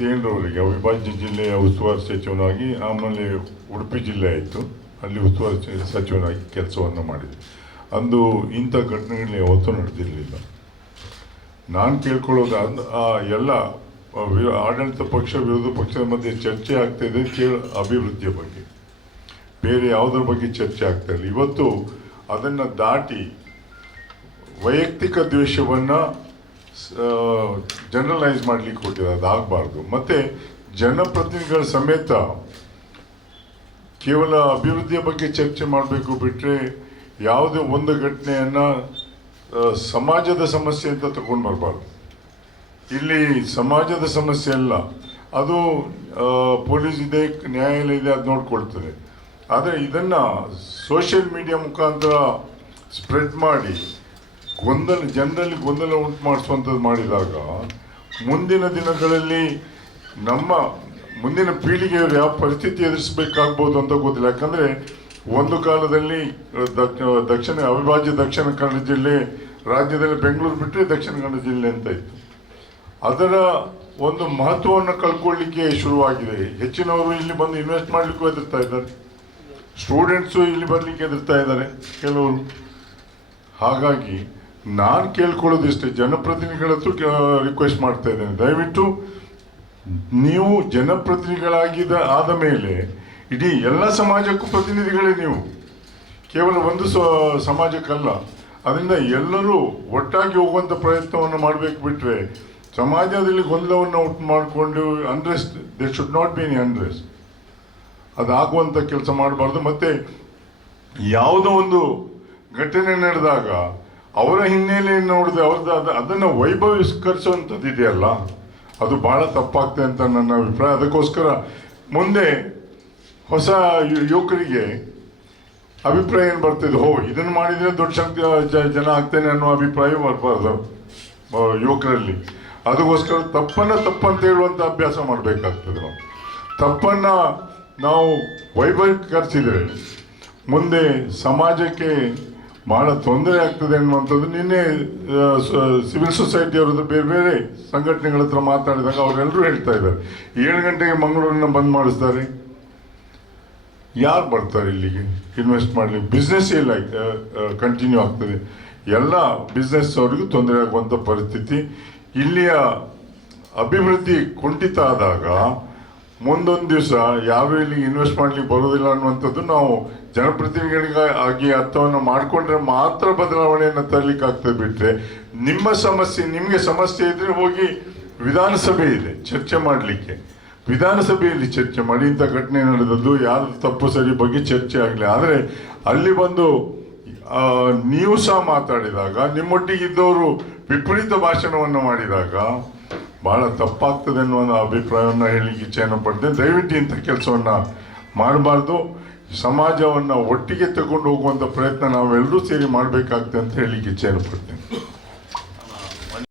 ಎಪ್ಪತ್ತೇಳರವರೆಗೆ ಏಳರವರೆಗೆ ಅವಿಭಾಜ್ಯ ಜಿಲ್ಲೆಯ ಉಸ್ತುವಾರಿ ಸಚಿವನಾಗಿ ಆಮೇಲೆ ಉಡುಪಿ ಜಿಲ್ಲೆ ಆಯಿತು ಅಲ್ಲಿ ಉಸ್ತುವಾರಿ ಸಚಿವನಾಗಿ ಕೆಲಸವನ್ನು ಮಾಡಿದೆ ಅಂದು ಇಂಥ ಘಟನೆಗಳು ಯಾವತ್ತೂ ನಡೆದಿರಲಿಲ್ಲ ನಾನು ಕೇಳ್ಕೊಳ್ಳೋದು ಅಂದು ಆ ಎಲ್ಲ ಆಡಳಿತ ಪಕ್ಷ ವಿರೋಧ ಪಕ್ಷದ ಮಧ್ಯೆ ಚರ್ಚೆ ಇದೆ ಕೇಳ ಅಭಿವೃದ್ಧಿಯ ಬಗ್ಗೆ ಬೇರೆ ಯಾವುದ್ರ ಬಗ್ಗೆ ಚರ್ಚೆ ಆಗ್ತಾ ಇವತ್ತು ಅದನ್ನು ದಾಟಿ ವೈಯಕ್ತಿಕ ದ್ವೇಷವನ್ನು ಜನರಲೈಸ್ uh, ಮಾಡಲಿಕ್ಕೆ ಅದು ಅದಾಗಬಾರ್ದು ಮತ್ತು ಜನಪ್ರತಿನಿಧಿಗಳ ಸಮೇತ ಕೇವಲ ಅಭಿವೃದ್ಧಿಯ ಬಗ್ಗೆ ಚರ್ಚೆ ಮಾಡಬೇಕು ಬಿಟ್ಟರೆ ಯಾವುದೇ ಒಂದು ಘಟನೆಯನ್ನು ಸಮಾಜದ ಸಮಸ್ಯೆ ಅಂತ ತಗೊಂಡು ಬರಬಾರ್ದು ಇಲ್ಲಿ ಸಮಾಜದ ಸಮಸ್ಯೆ ಅಲ್ಲ ಅದು ಪೊಲೀಸ್ ಇದೆ ನ್ಯಾಯಾಲಯ ಇದೆ ಅದು ನೋಡ್ಕೊಳ್ತದೆ ಆದರೆ ಇದನ್ನು ಸೋಷಿಯಲ್ ಮೀಡಿಯಾ ಮುಖಾಂತರ ಸ್ಪ್ರೆಡ್ ಮಾಡಿ ಗೊಂದಲ ಜನರಲ್ಲಿ ಗೊಂದಲ ಉಂಟು ಮಾಡಿಸುವಂಥದ್ದು ಮಾಡಿದಾಗ ಮುಂದಿನ ದಿನಗಳಲ್ಲಿ ನಮ್ಮ ಮುಂದಿನ ಪೀಳಿಗೆಯವರು ಯಾವ ಪರಿಸ್ಥಿತಿ ಎದುರಿಸಬೇಕಾಗ್ಬೋದು ಅಂತ ಗೊತ್ತಿಲ್ಲ ಯಾಕಂದರೆ ಒಂದು ಕಾಲದಲ್ಲಿ ದಕ್ಷಿಣ ಅವಿಭಾಜ್ಯ ದಕ್ಷಿಣ ಕನ್ನಡ ಜಿಲ್ಲೆ ರಾಜ್ಯದಲ್ಲಿ ಬೆಂಗಳೂರು ಬಿಟ್ಟರೆ ದಕ್ಷಿಣ ಕನ್ನಡ ಜಿಲ್ಲೆ ಅಂತ ಇತ್ತು ಅದರ ಒಂದು ಮಹತ್ವವನ್ನು ಕಳ್ಕೊಳ್ಳಿಕ್ಕೆ ಶುರುವಾಗಿದೆ ಹೆಚ್ಚಿನವರು ಇಲ್ಲಿ ಬಂದು ಇನ್ವೆಸ್ಟ್ ಮಾಡಲಿಕ್ಕೂ ಎದುರ್ತಾ ಇದ್ದಾರೆ ಸ್ಟೂಡೆಂಟ್ಸು ಇಲ್ಲಿ ಬರಲಿಕ್ಕೆ ಎದುರ್ತಾ ಇದ್ದಾರೆ ಕೆಲವರು ಹಾಗಾಗಿ ನಾನು ಕೇಳ್ಕೊಳ್ಳೋದು ಇಷ್ಟೇ ಜನಪ್ರತಿನಿಧಿಗಳ ಹತ್ರ ರಿಕ್ವೆಸ್ಟ್ ಮಾಡ್ತಾ ಇದ್ದೇನೆ ದಯವಿಟ್ಟು ನೀವು ಜನಪ್ರತಿನಿಧಿಗಳಾಗಿದ್ದ ಆದ ಮೇಲೆ ಇಡೀ ಎಲ್ಲ ಸಮಾಜಕ್ಕೂ ಪ್ರತಿನಿಧಿಗಳೇ ನೀವು ಕೇವಲ ಒಂದು ಸಮಾಜಕ್ಕಲ್ಲ ಅದರಿಂದ ಎಲ್ಲರೂ ಒಟ್ಟಾಗಿ ಹೋಗುವಂಥ ಪ್ರಯತ್ನವನ್ನು ಮಾಡಬೇಕು ಬಿಟ್ಟರೆ ಸಮಾಜದಲ್ಲಿ ಗೊಂದಲವನ್ನು ಉಂಟು ಮಾಡಿಕೊಂಡು unrest they should not be any unrest ಅದಾಗುವಂಥ ಕೆಲಸ ಮಾಡಬಾರ್ದು ಮತ್ತು ಯಾವುದೋ ಒಂದು ಘಟನೆ ನಡೆದಾಗ ಅವರ ಹಿನ್ನೆಲೆ ನೋಡಿದೆ ಅವ್ರದ್ದು ಅದು ಅದನ್ನು ವೈಭವಿಸ್ಕರಿಸುವಂಥದ್ದು ಇದೆಯಲ್ಲ ಅದು ಭಾಳ ತಪ್ಪಾಗ್ತದೆ ಅಂತ ನನ್ನ ಅಭಿಪ್ರಾಯ ಅದಕ್ಕೋಸ್ಕರ ಮುಂದೆ ಹೊಸ ಯುವಕರಿಗೆ ಅಭಿಪ್ರಾಯ ಏನು ಬರ್ತದೆ ಹೋ ಇದನ್ನು ಮಾಡಿದರೆ ದೊಡ್ಡ ಶಕ್ತಿ ಜನ ಆಗ್ತೇನೆ ಅನ್ನೋ ಅಭಿಪ್ರಾಯ ಬರಬಾರ್ದು ಯುವಕರಲ್ಲಿ ಅದಕ್ಕೋಸ್ಕರ ತಪ್ಪನ್ನು ತಪ್ಪಂತ ಹೇಳುವಂಥ ಅಭ್ಯಾಸ ಮಾಡಬೇಕಾಗ್ತದೆ ನಾವು ತಪ್ಪನ್ನು ನಾವು ವೈಭವೀಕರಿಸಿದರೆ ಮುಂದೆ ಸಮಾಜಕ್ಕೆ ಭಾಳ ತೊಂದರೆ ಆಗ್ತದೆ ಅನ್ನುವಂಥದ್ದು ನಿನ್ನೆ ಸಿವಿಲ್ ಸೊಸೈಟಿ ಅವರದ್ದು ಬೇರೆ ಬೇರೆ ಸಂಘಟನೆಗಳ ಹತ್ರ ಮಾತಾಡಿದಾಗ ಅವರೆಲ್ಲರೂ ಹೇಳ್ತಾ ಇದ್ದಾರೆ ಏಳು ಗಂಟೆಗೆ ಮಂಗಳೂರನ್ನ ಬಂದ್ ಮಾಡಿಸ್ತಾರೆ ಯಾರು ಬರ್ತಾರೆ ಇಲ್ಲಿಗೆ ಇನ್ವೆಸ್ಟ್ ಮಾಡಲಿ ಬಿಸ್ನೆಸ್ ಇಲ್ಲ ಕಂಟಿನ್ಯೂ ಆಗ್ತದೆ ಎಲ್ಲ ಬಿಸ್ನೆಸ್ ಅವ್ರಿಗೂ ತೊಂದರೆ ಆಗುವಂಥ ಪರಿಸ್ಥಿತಿ ಇಲ್ಲಿಯ ಅಭಿವೃದ್ಧಿ ಕುಂಠಿತ ಆದಾಗ ಮುಂದೊಂದು ದಿವಸ ಯಾವೆಲ್ಲಿ ಇನ್ವೆಸ್ಟ್ ಮಾಡ್ಲಿಕ್ಕೆ ಬರೋದಿಲ್ಲ ಅನ್ನುವಂಥದ್ದು ನಾವು ಜನಪ್ರತಿನಿಧಿಗಳಿಗಾಗಿ ಅರ್ಥವನ್ನು ಮಾಡಿಕೊಂಡ್ರೆ ಮಾತ್ರ ಬದಲಾವಣೆಯನ್ನು ತರಲಿಕ್ಕೆ ಆಗ್ತದೆ ಬಿಟ್ಟರೆ ನಿಮ್ಮ ಸಮಸ್ಯೆ ನಿಮಗೆ ಸಮಸ್ಯೆ ಇದ್ದರೆ ಹೋಗಿ ವಿಧಾನಸಭೆ ಇದೆ ಚರ್ಚೆ ಮಾಡಲಿಕ್ಕೆ ವಿಧಾನಸಭೆಯಲ್ಲಿ ಚರ್ಚೆ ಮಾಡಿ ಇಂಥ ಘಟನೆ ನಡೆದದ್ದು ಯಾರು ತಪ್ಪು ಸರಿ ಬಗ್ಗೆ ಚರ್ಚೆ ಆಗಲಿ ಆದರೆ ಅಲ್ಲಿ ಬಂದು ನೀವು ಸಹ ಮಾತಾಡಿದಾಗ ನಿಮ್ಮೊಟ್ಟಿಗಿದ್ದವರು ವಿಪರೀತ ಭಾಷಣವನ್ನು ಮಾಡಿದಾಗ ಭಾಳ ತಪ್ಪಾಗ್ತದೆ ಅನ್ನೋ ಒಂದು ಅಭಿಪ್ರಾಯವನ್ನು ಹೇಳಲಿಕ್ಕೆ ಇಚ್ಛೆಯನ್ನು ದಯವಿಟ್ಟು ಇಂಥ ಕೆಲಸವನ್ನು ಮಾಡಬಾರ್ದು ಸಮಾಜವನ್ನು ಒಟ್ಟಿಗೆ ತಗೊಂಡು ಹೋಗುವಂಥ ಪ್ರಯತ್ನ ನಾವೆಲ್ಲರೂ ಸೇರಿ ಮಾಡಬೇಕಾಗ್ತದೆ ಅಂತ ಹೇಳಲಿಕ್ಕೆ ಇಚ್ಛೆಯನ್ನು ಪಡ್ತೇನೆ